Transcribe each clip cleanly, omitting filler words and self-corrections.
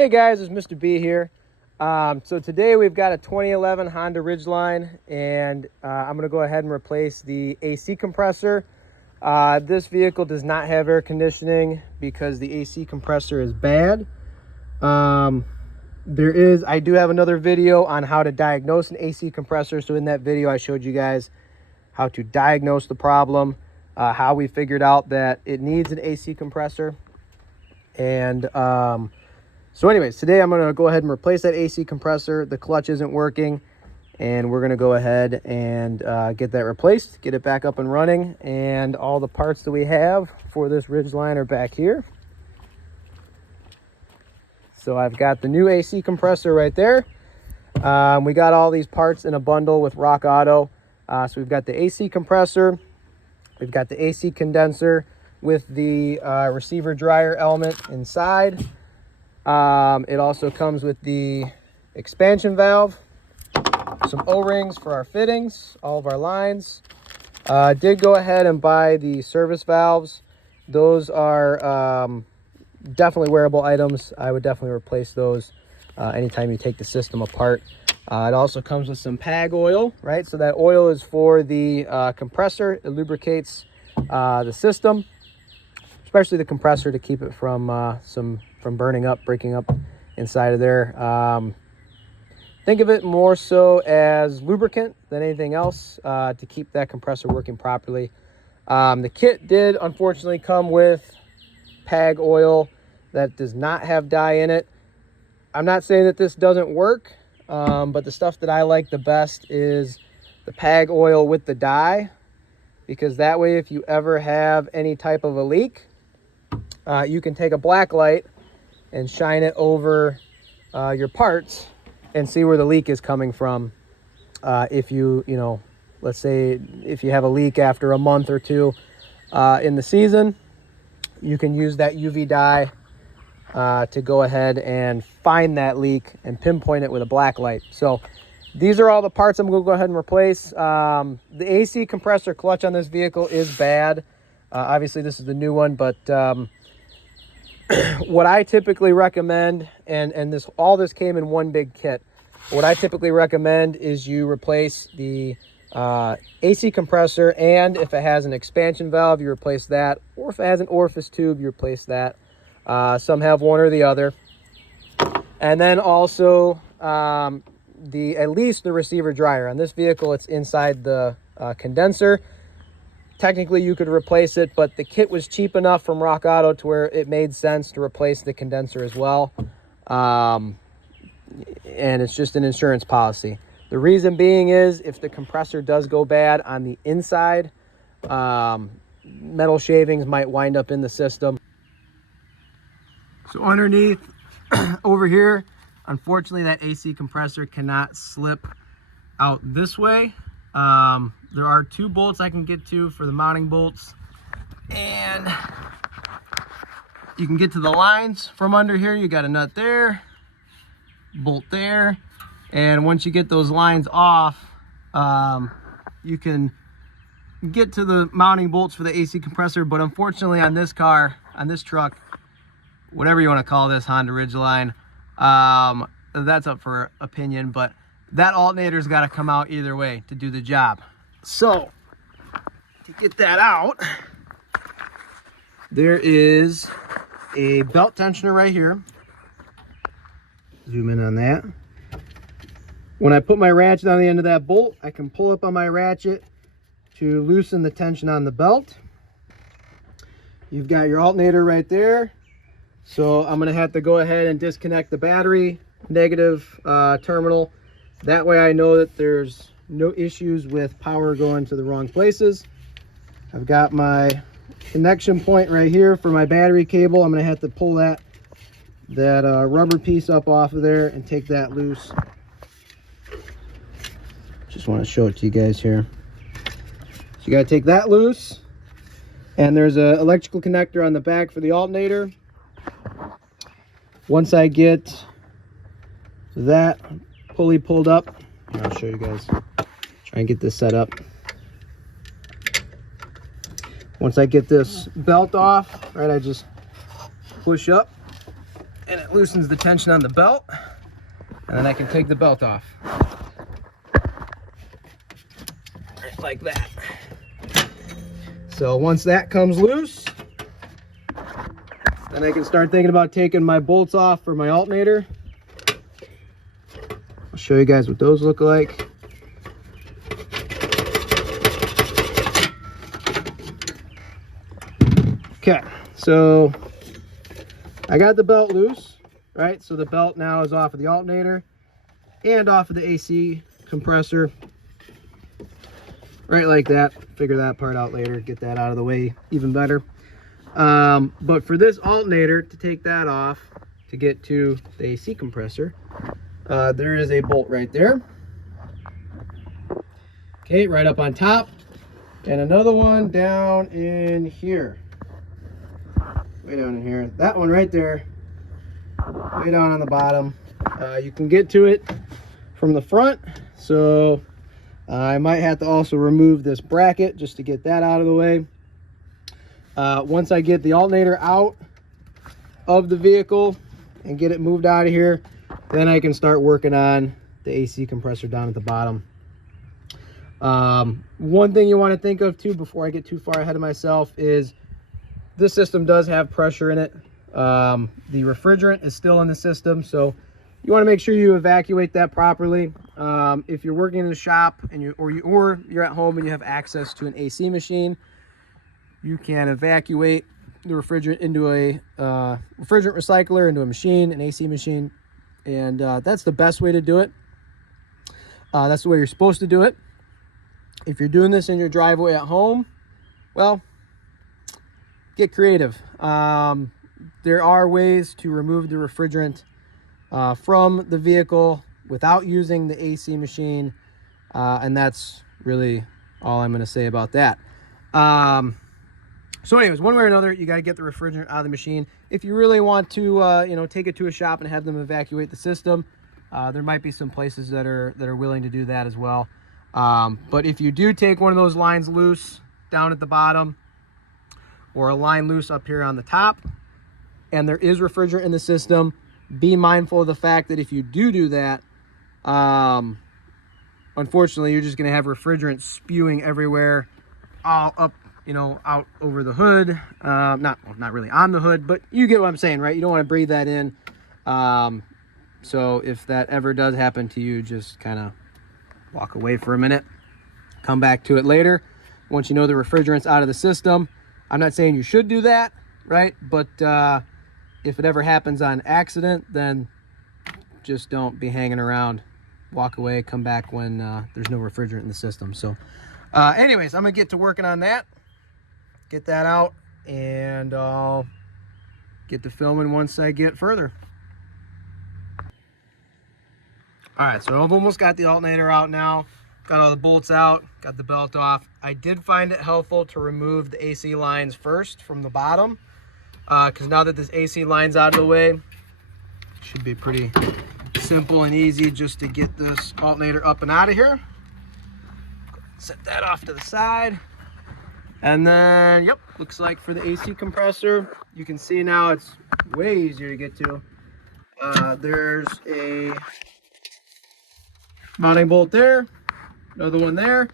Hey guys, it's Mr. B here. So today we've got a 2011 Honda Ridgeline, and I'm going to go ahead and replace the AC compressor. This vehicle does not have air conditioning because the AC compressor is bad. I do have another video on how to diagnose an AC compressor. So in that video, I showed you guys how to diagnose the problem, how we figured out that it needs an AC compressor. And so anyways, today I'm going to go ahead and replace that AC compressor. The clutch isn't working, and we're going to go ahead and get that replaced, get it back up and running. And all the parts that we have for this Ridgeline are back here. So I've got the new AC compressor right there. We got all these parts in a bundle with Rock Auto. So we've got the AC compressor, we've got the AC condenser with the receiver dryer element inside. It also comes with the expansion valve, some O-rings for our fittings, all of our lines. Did go ahead and buy the service valves. Those are definitely wearable items. I would definitely replace those anytime you take the system apart. It also comes with some PAG oil, right? So that oil is for the compressor. It lubricates the system, especially the compressor, to keep it from burning up, breaking up inside of there. Think of it more so as lubricant than anything else to keep that compressor working properly. The kit did unfortunately come with PAG oil that does not have dye in it. I'm not saying that this doesn't work, but the stuff that I like the best is the PAG oil with the dye, because that way if you ever have any type of a leak, you can take a black light and shine it over your parts and see where the leak is coming from. If let's say if you have a leak after a month or two in the season, you can use that UV dye to go ahead and find that leak and pinpoint it with a black light. So these are all the parts I'm going to go ahead and replace. The AC compressor clutch on this vehicle is bad. Obviously this is the new one, but what I typically recommend, and all this came in one big kit. What I typically recommend is you replace the AC compressor, and if it has an expansion valve, you replace that, or if it has an orifice tube, you replace that. Some have one or the other. And then also at least the receiver dryer. On this vehicle, it's inside the condenser. Technically you could replace it, but the kit was cheap enough from Rock Auto to where it made sense to replace the condenser as well. And it's just an insurance policy. The reason being is if the compressor does go bad on the inside, metal shavings might wind up in the system. So underneath over here, unfortunately that AC compressor cannot slip out this way. There are two bolts I can get to for the mounting bolts, and you can get to the lines from under here. You got a nut there, bolt there, and once you get those lines off, you can get to the mounting bolts for the AC compressor. But unfortunately on this car, on this truck, whatever you want to call this Honda Ridgeline, that's up for opinion, but that alternator's got to come out either way to do the job. So to get that out, there is a belt tensioner right here. Zoom in on that. When I put my ratchet on the end of that bolt, I can pull up on my ratchet to loosen the tension on the belt. You've got your alternator right there. So I'm going to have to go ahead and disconnect the battery negative terminal. That way I know that there's no issues with power going to the wrong places. I've got my connection point right here for my battery cable. I'm going to have to pull that rubber piece up off of there and take that loose. Just want to show it to you guys here. So you got to take that loose. And there's an electrical connector on the back for the alternator. Once I get that pulley pulled up, I'll show you guys. Try and get this set up. Once I get this belt off, right, I just push up and it loosens the tension on the belt, and then I can take the belt off. Right, like that. So once that comes loose, then I can start thinking about taking my bolts off for my alternator. I'll show you guys what those look like. Okay, so I got the belt loose, right? So the belt now is off of the alternator and off of the AC compressor. Right like that. Figure that part out later, get that out of the way even better. But for this alternator, to take that off to get to the AC compressor, there is a bolt right there. Okay, right up on top. And another one down in here. Way down in here. That one right there. Way down on the bottom. You can get to it from the front. So I might have to also remove this bracket just to get that out of the way. Once I get the alternator out of the vehicle and get it moved out of here, then I can start working on the AC compressor down at the bottom. One thing you want to think of too before I get too far ahead of myself is this system does have pressure in it. The refrigerant is still in the system, so you want to make sure you evacuate that properly. If you're working in the shop and you're at home and you have access to an AC machine, you can evacuate the refrigerant into a refrigerant recycler, into a machine, an AC machine, and that's the best way to do it. That's the way you're supposed to do it. If you're doing this in your driveway at home, well, get creative. There are ways to remove the refrigerant from the vehicle without using the AC machine, and that's really all I'm going to say about that. So anyways, one way or another, you got to get the refrigerant out of the machine. If you really want to take it to a shop and have them evacuate the system, there might be some places that are willing to do that as well. But if you do take one of those lines loose down at the bottom, or a line loose up here on the top, and there is refrigerant in the system, be mindful of the fact that if you do that, unfortunately, you're just going to have refrigerant spewing everywhere, all up, out over the hood. Not really on the hood, but you get what I'm saying, right? You don't want to breathe that in. So if that ever does happen to you, just kind of walk away for a minute, come back to it later once you know the refrigerant's out of the system. I'm not saying you should do that, right? But if it ever happens on accident, then just don't be hanging around. Walk away, come back when there's no refrigerant in the system. So anyways, I'm gonna get to working on that, get that out, and I'll get to filming once I get further. All right, so I've almost got the alternator out now. Got all the bolts out, got the belt off. I did find it helpful to remove the AC lines first from the bottom, because now that this AC line's out of the way, it should be pretty simple and easy just to get this alternator up and out of here. Set that off to the side. And then, yep, looks like for the AC compressor, you can see now it's way easier to get to. There's a mounting bolt there, another one there.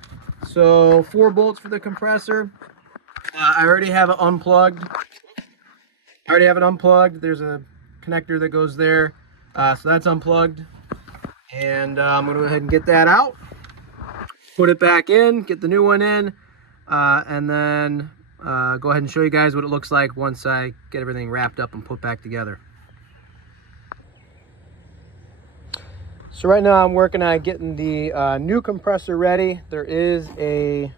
So 4 bolts for the compressor. I already have it unplugged. There's a connector that goes there. So that's unplugged. And I'm going to go ahead and get that out. Put it back in, get the new one in, and then go ahead and show you guys what it looks like once I get everything wrapped up and put back together. So right now I'm working on getting the new compressor ready. There is a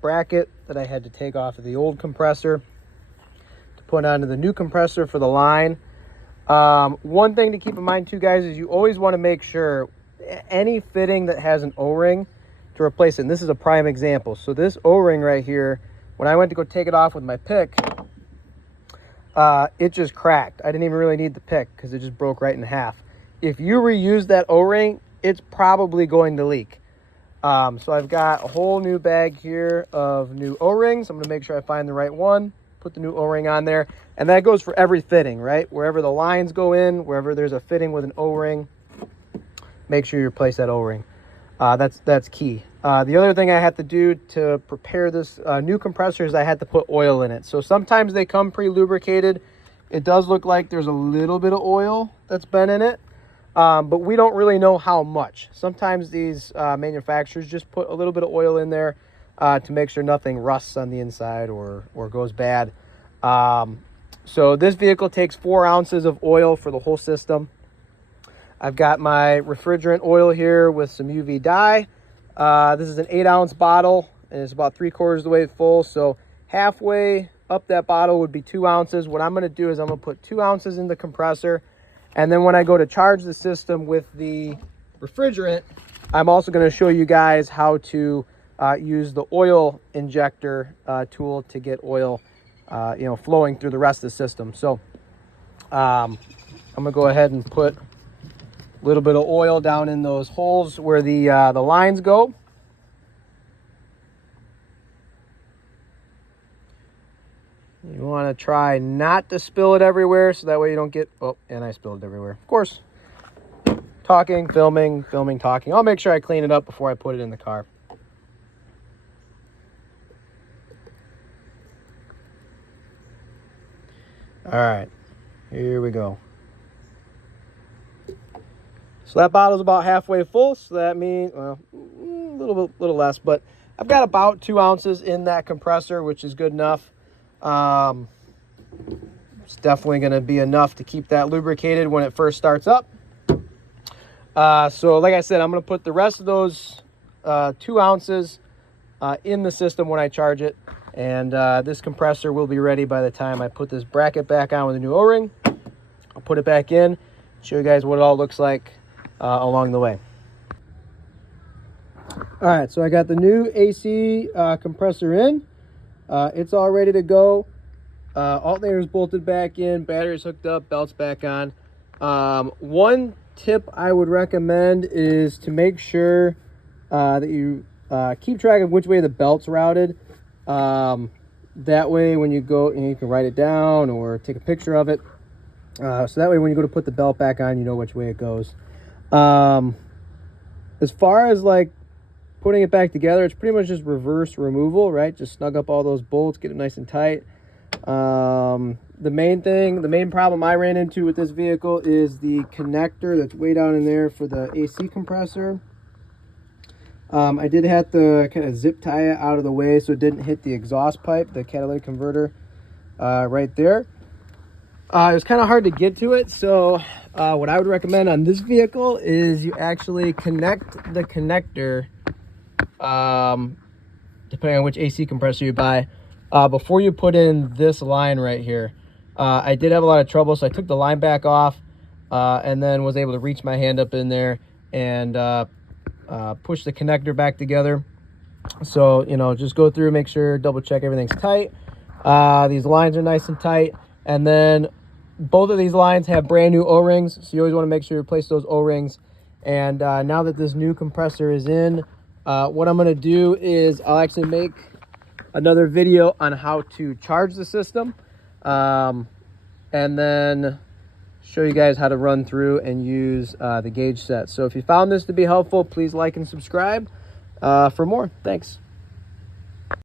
bracket that I had to take off of the old compressor to put onto the new compressor for the line. One thing to keep in mind too, guys, is you always want to make sure any fitting that has an O-ring to replace it. And this is a prime example. So this O-ring right here, when I went to go take it off with my pick, it just cracked. I didn't even really need the pick because it just broke right in half. If you reuse that O-ring, it's probably going to leak. So I've got a whole new bag here of new O-rings. I'm going to make sure I find the right one, put the new O-ring on there. And that goes for every fitting, right? Wherever the lines go in, wherever there's a fitting with an O-ring, make sure you replace that O-ring. That's key. The other thing I had to do to prepare this new compressor is I had to put oil in it. So sometimes they come pre-lubricated. It does look like there's a little bit of oil that's been in it, but we don't really know how much. Sometimes these manufacturers just put a little bit of oil in there to make sure nothing rusts on the inside or goes bad. So this vehicle takes 4 ounces of oil for the whole system. I've got my refrigerant oil here with some UV dye. This is an 8-ounce bottle, and it's about 3/4 of the way full. So halfway up that bottle would be 2 ounces. What I'm going to do is I'm going to put 2 ounces in the compressor. And then when I go to charge the system with the refrigerant, I'm also going to show you guys how to use the oil injector tool to get oil flowing through the rest of the system. So I'm going to go ahead and put a little bit of oil down in those holes where the lines go. You want to try not to spill it everywhere, so that way you don't get, oh, and I spilled it everywhere. Of course, talking, filming, talking. I'll make sure I clean it up before I put it in the car. All right, here we go. So that bottle's about halfway full, so that means, well, a little less, but I've got about 2 ounces in that compressor, which is good enough. It's definitely going to be enough to keep that lubricated when it first starts up. So like I said, I'm going to put the rest of those 2 ounces in the system when I charge it, and this compressor will be ready by the time I put this bracket back on with a new O-ring. I'll put it back in, show you guys what it all looks like along the way. All right, so I got the new AC compressor in. It's all ready to go. Alternator's bolted back in, battery's hooked up, belt's back on. One tip I would recommend is to make sure that you keep track of which way the belt's routed. That way when you go, you can write it down or take a picture of it. So that way when you go to put the belt back on, you know which way it goes. As far as like putting it back together, it's pretty much just reverse removal, right? Just snug up all those bolts, get it nice and tight. The main problem I ran into with this vehicle is the connector that's way down in there for the AC compressor. I did have to kind of zip tie it out of the way so it didn't hit the exhaust pipe, the catalytic converter, right there. It was kind of hard to get to it, so what I would recommend on this vehicle is you actually connect the connector, depending on which AC compressor you buy, before you put in this line right here. I did have a lot of trouble, so I took the line back off and then was able to reach my hand up in there and push the connector back together. So, just go through, make sure, double check everything's tight. These lines are nice and tight, and then both of these lines have brand new O-rings, so you always want to make sure you replace those O-rings. And now that this new compressor is in, what I'm going to do is I'll actually make another video on how to charge the system, and then show you guys how to run through and use the gauge set. So if you found this to be helpful, please like and subscribe for more. Thanks.